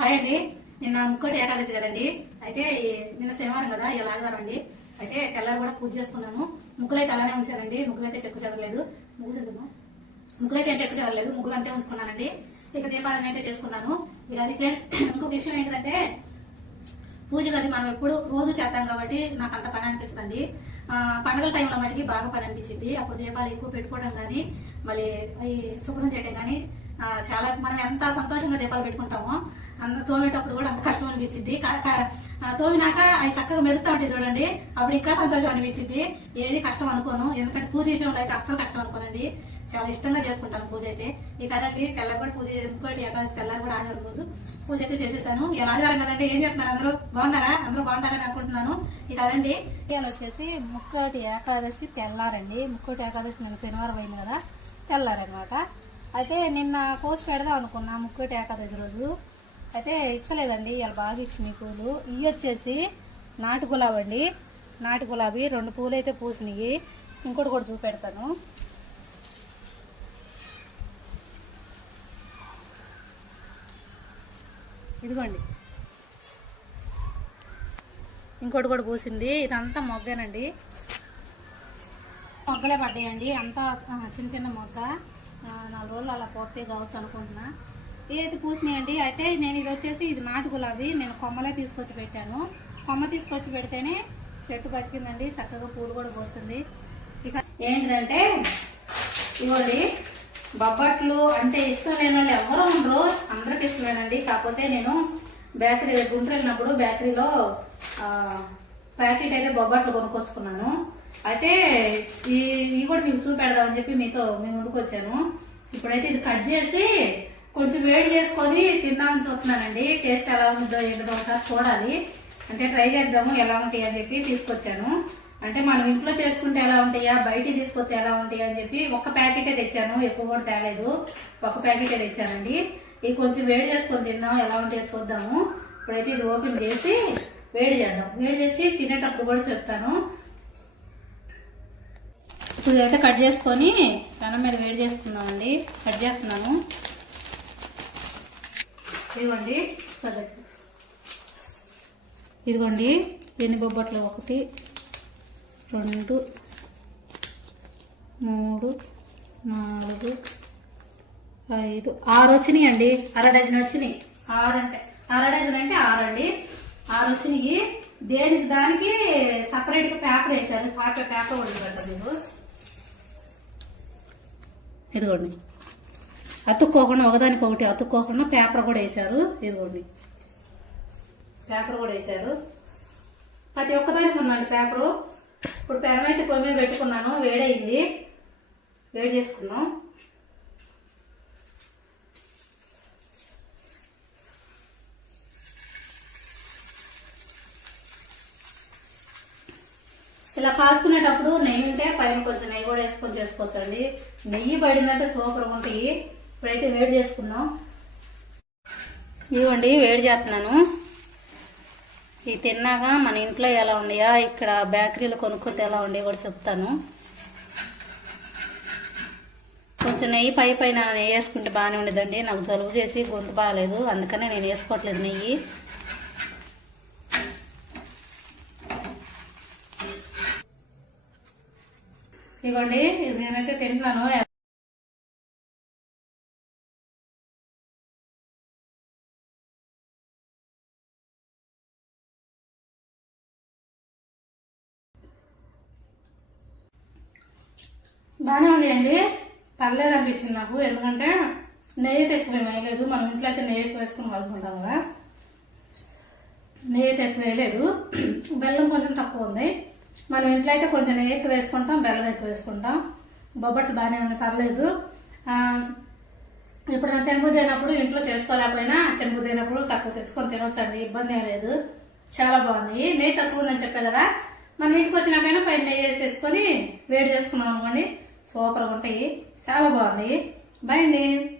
Hi అండి. నిన్న ఇంకోటి ఏకాదశి కదండి. అయితే నిన్న శనివారం కదా ఇలా ఆదివారం అండి. అయితే తెల్లారు కూడా పూజ చేసుకున్నాను ముగ్గులు అయితే అలానే ఉంచారండి. ముగ్గులు అయితే చెక్కు చెదరలేదు. ముగ్గులు ఎందుకు? అయితే ఏం చెక్కు చెదరలేదు. ముగ్గులు అంతే ఉంచుకున్నానండి. ఇక దీపాలను అయితే చేసుకున్నాను. ఇక అది ఫ్రెండ్స్ ఇంకొక విషయం ఏంటంటే పూజ గది మనం ఎప్పుడు రోజు చేస్తాం కాబట్టి నాకు అంత పని అనిపిస్తుంది పండగల టైంలో మటుకి బాగా పని అనిపించింది. అప్పుడు దీపాలు ఎక్కువ పెట్టుకోవడం కానీ మళ్ళీ అవి శుభ్రం చేయడం కానీ చాలా మనం ఎంత సంతోషంగా దీపాలు పెట్టుకుంటామో అన్న తోమేటప్పుడు కూడా అంత కష్టం అనిపించింది. తోమినాక అవి చక్కగా మెరుగుతా ఉంటాయి చూడండి అప్పుడు ఇంకా సంతోషం అనిపించింది. ఏది కష్టం అనుకోను ఎందుకంటే పూజ విషయంలో అయితే అస్సలు కష్టం అనుకోనండి. చాలా ఇష్టంగా చేసుకుంటాను పూజ అయితే. ఈ కదండి తెల్లారి కూడా పూజ ఇంకోటి ఏకాదశి తెల్లారి కూడా ఆదివారం రోజు పూజ అయితే చేసేసాను. ఇలా ఆదివారం కదండి ఏం చేస్తున్నారు అందరూ? బాగున్నారా? అందరూ బాగుంటారని అనుకుంటున్నాను. ఈ కదండి ఇవాళ వచ్చేసి ముక్కోటి ఏకాదశి తెల్లారండి. ముక్కోటి ఏకాదశి నేను శనివారం అయింది కదా తెల్లారనమాట అయితే నిన్న కోసి పెడదాం అనుకున్నా ముక్కోటి ఏకాదశి రోజు. అయితే ఇచ్చలేదండి ఇలా బాగా ఇచ్చింది పూలు. ఇవి వచ్చేసి నాటు గులాబీ అండి. నాటు గులాబీ రెండు పూలు అయితే పూసినాయి ఇంకోటి కూడా చూపెడతాను. ఇదిగోండి. ఇంకోటి కూడా పూసింది. ఇదంతా మొగ్గేనండి. మొగ్గలే పడ్డాయండి. అంతా చిన్న చిన్న మొగ్గ. నాలుగు రోజులు అలా పోతే కావచ్చు అనుకుంటున్నా. ఏది పూసినాయండి? అయితే నేను ఇది వచ్చేసి ఇది నాటు గులాబీ. నేను కొమ్మలే తీసుకొచ్చి పెట్టాను. కొమ్మ తీసుకొచ్చి పెడితేనే చెట్టు బతికిందండి. చక్కగా పూలు కూడా పోతుంది. ఇక ఏంటంటే ఇవ్వండి బొబ్బట్లు అంటే ఇష్టం లేని వాళ్ళు ఎవరు ఉండరు. అందరికి ఇష్టమేనండి. కాకపోతే నేను బేకరీ గుంటూరు వెళ్ళినప్పుడు బేకరీలో ప్యాకెట్ అయితే బొబ్బట్లు కొనుక్కొచ్చుకున్నాను. అయితే ఈ ఇవి కూడా మీకు చూపెడదామని చెప్పి మీతో మీ ముందుకు వచ్చాను ఇప్పుడైతే ఇది కట్ చేసి కొంచెం వేడి చేసుకొని తిందామని చూస్తున్నానండి. టేస్ట్ ఎలా ఉంటుందో ఏంటో ఒకసారి చూడాలి. అంటే ట్రై చేద్దాము ఎలా ఉంటాయి అని చెప్పి తీసుకొచ్చాను. అంటే మనం ఇంట్లో చేసుకుంటే ఎలా ఉంటాయా బయట తీసుకొస్తే ఎలా ఉంటాయా అని చెప్పి ఒక ప్యాకెటే తెచ్చాను. ఎక్కువ కూడా తేలేదు. ఒక ప్యాకెటే తెచ్చానండి. ఇది కొంచెం వేడి చేసుకొని తిందాం ఎలా ఉంటాయో చూద్దాము. ఇప్పుడైతే ఇది ఓపెన్ చేసి వేడి చేద్దాం. వేడి చేసి తినేటప్పుడు కూడా చెప్తాను. ఇప్పుడు ఇదైతే కట్ చేసుకొని పెనం మీద వేడి చేసుకున్నామండి కట్ చేస్తున్నాను. ఇదిగోండి చదవండి ఇదిగోండి ఎన్ని బొబ్బట్లు? ఒకటి రెండు మూడు నాలుగు ఐదు ఆరు వచ్చినాయి అండి అర డజన్ వచ్చినాయి. ఆరు అంటే అర డజన్ అంటే ఆరు అండి. ఆరు వచ్చినాయి. దేనికి దానికి సపరేట్గా పేపర్ వేసారు పేపర్ పేపర్ ఉండదు మీకు ఇదిగోండి. అతుక్కోకుండా ఒకదానికి ఒకటి అతుక్కోకుండా పేపర్ కూడా వేశారు. ఇదిగోండి. పేపర్ కూడా వేశారు. ప్రతి ఒక్కదానికి ఉందండి పేపరు. ఇప్పుడు పెనం అయితే పొయ్యి పెట్టుకున్నాను. వేడయింది. వేడి చేసుకున్నాం. ఇలా కాల్చుకునేటప్పుడు నెయ్యి ఉంటే పైన కొంచెం నెయ్యి కూడా వేసుకొని చేసుకోవచ్చండి. నెయ్యి పడిందంటే సూపర్ ఉంటాయి. ఇప్పుడైతే వేడి చేసుకున్నాం ఇవ్వండి వేడి చేస్తున్నాను. ఇవి తిన్నాక మన ఇంట్లో ఎలా ఉన్నాయా? ఇక్కడ బేకరీలో కొనుక్కుంటే ఎలా ఉండే కూడా చెప్తాను. కొంచెం నెయ్యి పై పైన నెయ్యి వేసుకుంటే బాగానే ఉండేదండి. నాకు జలుబు చేసి గొంతు బాగాలేదు. అందుకనే నేను వేసుకోవట్లేదు నెయ్యి. ఇదిగోండి ఇది నేనైతే తింటున్నాను. బాగానే ఉన్నాయండి పర్లేదు అనిపించింది నాకు. ఎందుకంటే నెయ్యి అయితే ఎక్కువ వేయలేదు. మనం ఇంట్లో అయితే నెయ్యి ఎక్కువ వేసుకుని కలుపుకుంటాం కదా. నెయ్యి అయితే ఎక్కువ వేయలేదు. బెల్లం కొంచెం తక్కువ ఉంది. మనం ఇంట్లో అయితే కొంచెం నెయ్యి ఎక్కువ వేసుకుంటాం బెల్లం ఎక్కువ వేసుకుంటాం. బొబ్బట్లు బాగానే ఉన్నాయి. పర్లేదు. ఇప్పుడు నా తెంపుదైనప్పుడు ఇంట్లో చేసుకోలేకపోయినా తెంపుదైనప్పుడు తక్కువ తెచ్చుకొని తినొచ్చండి. ఇబ్బంది ఏం లేదు. చాలా బాగున్నాయి. నెయ్యి తక్కువ ఉందని చెప్పే కదా. మనం ఇంటికి వచ్చినాకైనా పైన నెయ్యి వేసేసుకొని వేడి చేసుకున్నాం అనుకోండి సూపర్గా ఉంటాయి. చాలా బాగున్నాయి. బాయ్ అండి.